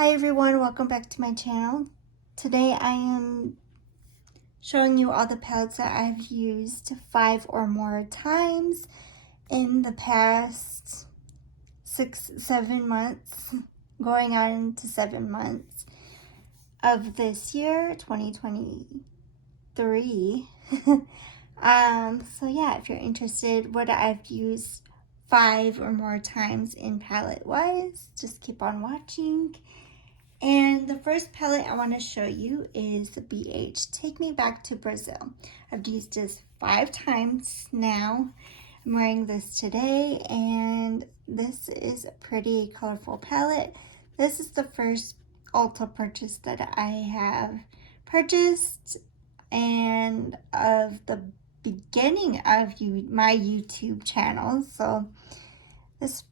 Hi everyone, welcome back to my channel. Today I am showing you all the palettes that I've used 5 or more times in the past 6-7 months, going on to 7 months of this year, 2023. So yeah, if you're interested what I've used 5 or more times in palette wise, just keep on watching. And the first palette I want to show you is the BH Take Me Back to Brazil. I've used this 5 times now. I'm wearing this today, and this is a pretty colorful palette. This is the first Ulta purchase that I have purchased, and of the beginning of my YouTube channel. So this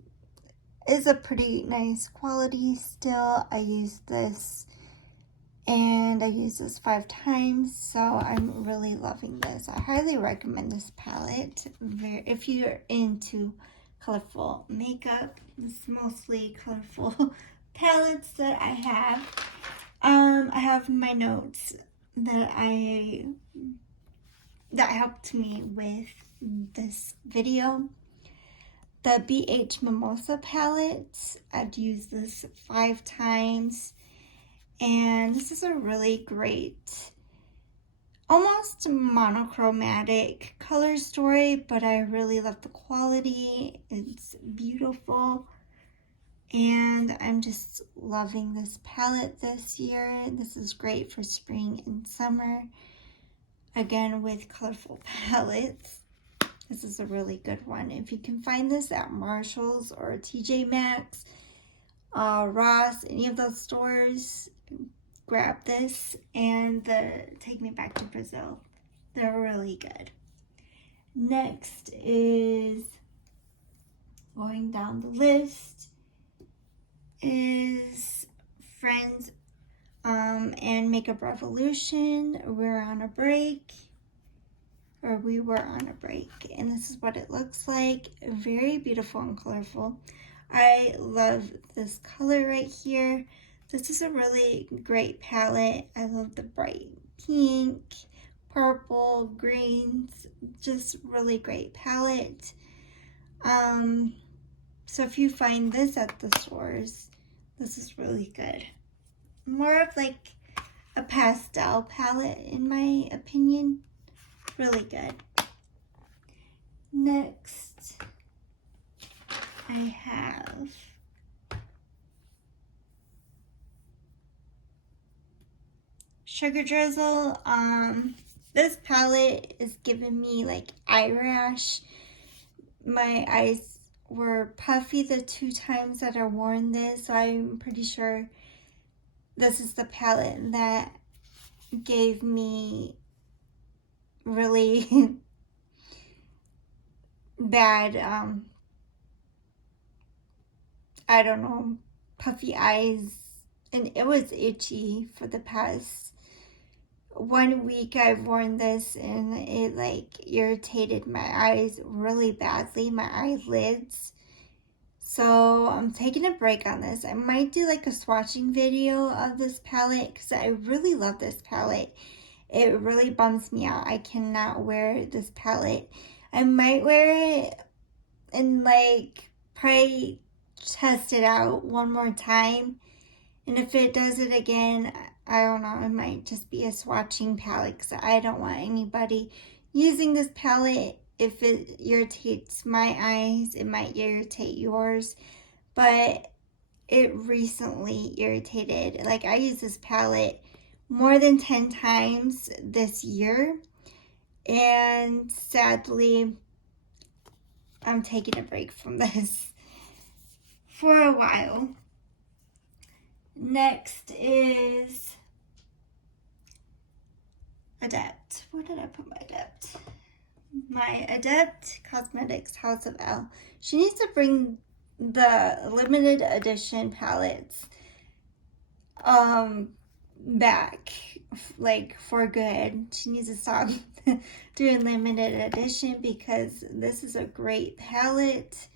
is a pretty nice quality still. I use this and I use this 5 times, so I'm really loving this. I highly recommend this palette if you're into colorful makeup. It's mostly colorful palettes that I have. I have my notes that helped me with this video. The BH Mimosa palette, I've used this 5 times, and this is a really great, almost monochromatic color story, but I really love the quality. It's beautiful, and I'm just loving this palette this year. This is great for spring and summer, again with colorful palettes. This is a really good one. If you can find this at Marshall's or TJ Maxx, Ross, any of those stores, grab this and the Take Me Back to Brazil. They're really good. Next is, going down the list, is Friends and Makeup Revolution. We're on a break. Or we were on a break, and this is what it looks like. Very beautiful and colorful. I love this color right here. This is a really great palette. I love the bright pink, purple, greens, just really great palette. So if you find this at the stores, this is really good. More of like a pastel palette in my opinion. Really good. Next, I have Sugar Drizzle. This palette is giving me like eye rash. My eyes were puffy the 2 times that I worn this, so I'm pretty sure this is the palette that gave me really bad, I don't know, puffy eyes, and it was itchy for the past 1 week. I've worn this and it like irritated my eyes really badly, my eyelids. So I'm taking a break on this. I might do like a swatching video of this palette because I really love this palette. It really bums me out. I cannot wear this palette. I might wear it and like probably test it out one more time. And if it does it again, I don't know, it might just be a swatching palette because I don't want anybody using this palette. If it irritates my eyes, it might irritate yours. But it recently irritated. Like, I used this palette more than 10 times this year, and sadly I'm taking a break from this for a while. Next is Adept. Where did I put my Adept? My Adept Cosmetics House of L. She needs to bring the limited edition palettes back, like, for good. She needs to stop doing limited edition because this is a great palette.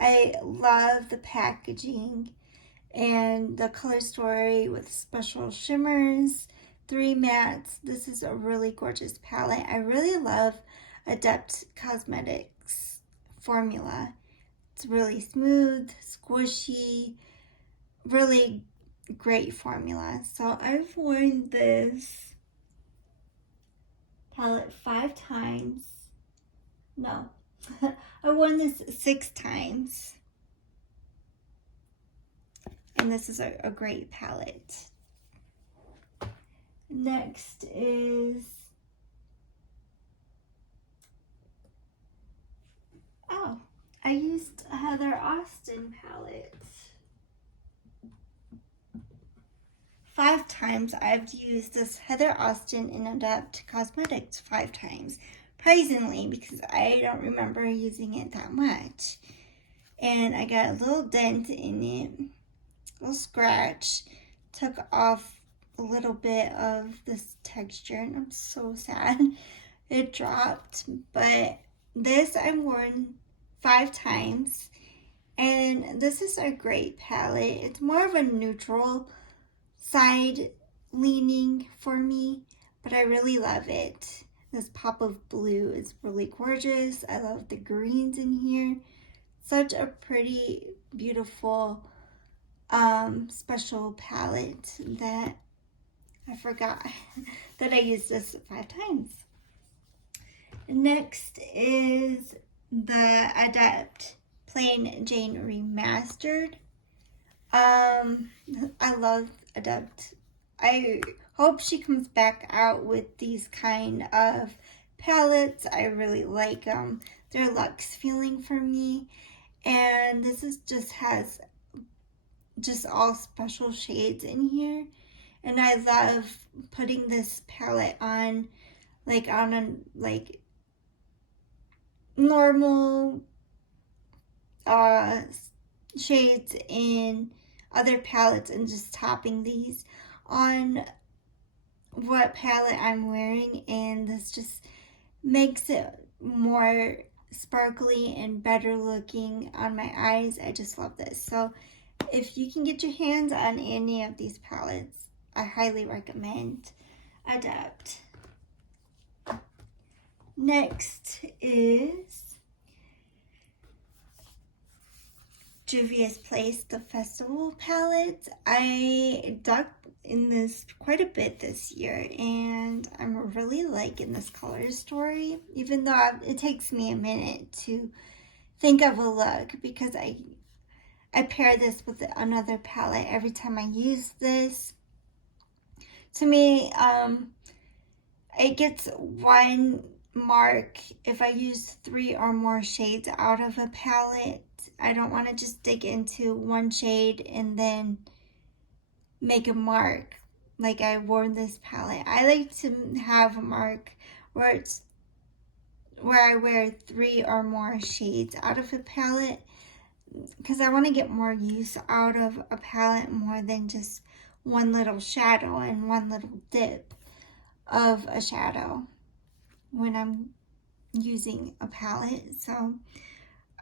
I love the packaging. and the color story with special shimmers, 3 mattes. This is a really gorgeous palette. I really love Adept Cosmetics formula. It's really smooth, squishy, really great formula. So I've worn this palette 5 times. No, I worn this 6 times. And this is a great palette. Next is, oh, I used a Heather Austin palette. 5 times I've used this Heather Austin in Adept Cosmetics 5 times. Surprisingly, because I don't remember using it that much. And I got a little dent in it, a little scratch. Took off a little bit of this texture, and I'm so sad it dropped. But this I've worn 5 times, and this is a great palette. It's more of a neutral side leaning for me, but I really love it. This pop of blue is really gorgeous. I love the greens in here. Such a pretty, beautiful, special palette that I forgot that I used this 5 times. Next is the Adept Plain Jane Remastered. I love Adept. I hope she comes back out with these kind of palettes. I really like them. They're luxe feeling for me. And this is has just all special shades in here. And I love putting this palette on normal shades in other palettes and just topping these on what palette I'm wearing, and this just makes it more sparkly and better looking on my eyes. I just love this. So if you can get your hands on any of these palettes, I highly recommend Adept. Next is Juvias Place, the Festival palette. I dug in this quite a bit this year, and I'm really liking this color story, even though it takes me a minute to think of a look, because I pair this with another palette every time I use this. To me, it gets 1 mark if I use 3 or more shades out of a palette. I don't want to just dig into 1 shade and then make a mark like I wore this palette. I like to have a mark where I wear 3 or more shades out of a palette, because I want to get more use out of a palette more than just 1 little shadow and 1 little dip of a shadow when I'm using a palette. So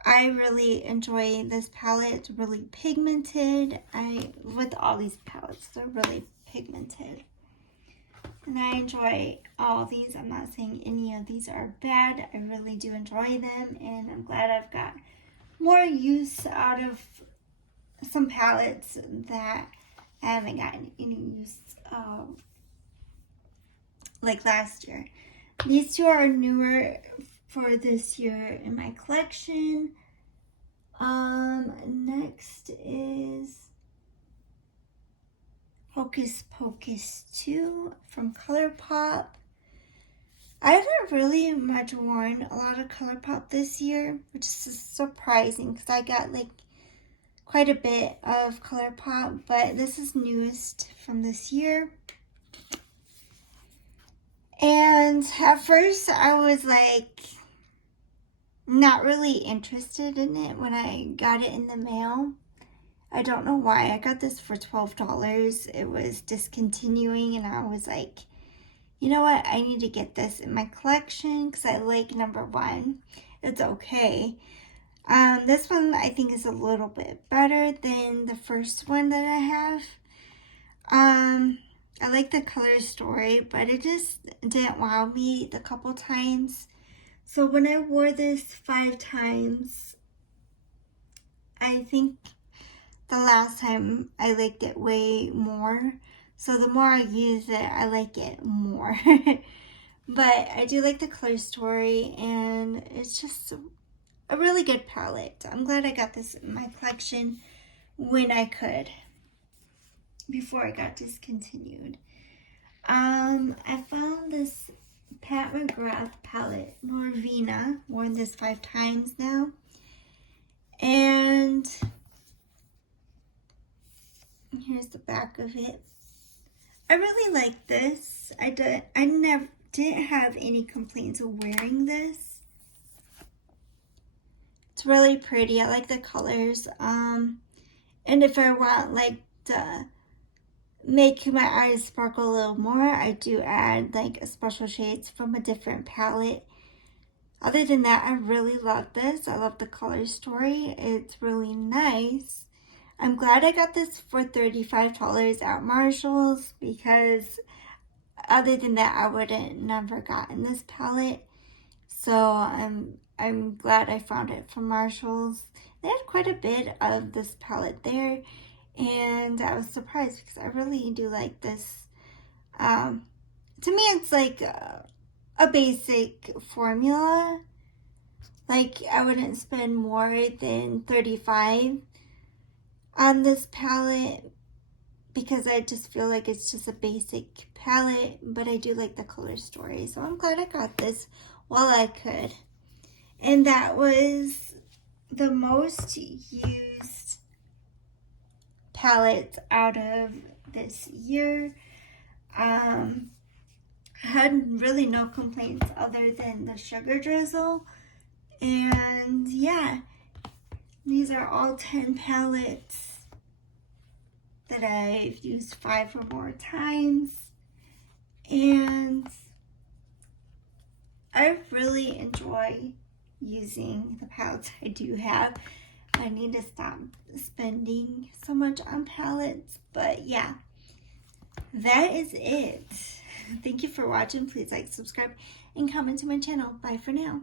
I really enjoy this palette. It's really pigmented. With all these palettes, they're really pigmented. And I enjoy all these. I'm not saying any of these are bad. I really do enjoy them, and I'm glad I've got more use out of some palettes that I haven't gotten any use like last year. These 2 are newer for this year in my collection. Next is Hocus Pocus 2 from Colourpop. I haven't really much worn a lot of Colourpop this year, which is surprising because I got quite a bit of Colourpop, but this is newest from this year. And at first I was not really interested in it when I got it in the mail. I don't know why. I got this for $12. It was discontinuing, and I was like, you know what? I need to get this in my collection because I like number 1. It's okay. This one I think is a little bit better than the first one that I have. I like the color story, but it just didn't wow me the couple times. So when I wore this 5 times, I think the last time I liked it way more. So the more I use it, I like it more. But I do like the color story, and it's just a really good palette. I'm glad I got this in my collection when I could, before I got discontinued. I found this Pat McGrath palette, Norvina. Worn this 5 times now. And here's the back of it. I really like this. I never didn't have any complaints of wearing this. It's really pretty. I like the colors. And if I want like to make my eyes sparkle a little more, I do add like special shades from a different palette. Other than that, I really love this. I love the color story. It's really nice. I'm glad I got this for $35 at Marshall's, because other than that, I wouldn't never gotten this palette. So I'm glad I found it from Marshall's. They had quite a bit of this palette there, and I was surprised because I really do like this. To me, it's like a basic formula. Like, I wouldn't spend more than $35 on this palette, because I just feel like it's just a basic palette, but I do like the color story. So I'm glad I got this while I could. And that was the most used palette out of this year. I had really no complaints other than the sugar drizzle. And yeah, these are all 10 palettes that I've used 5 or more times. And I really enjoy using the palettes I do have. I need to stop spending so much on palettes. But yeah, that is it. Thank you for watching. Please like, subscribe, and comment to my channel. Bye for now.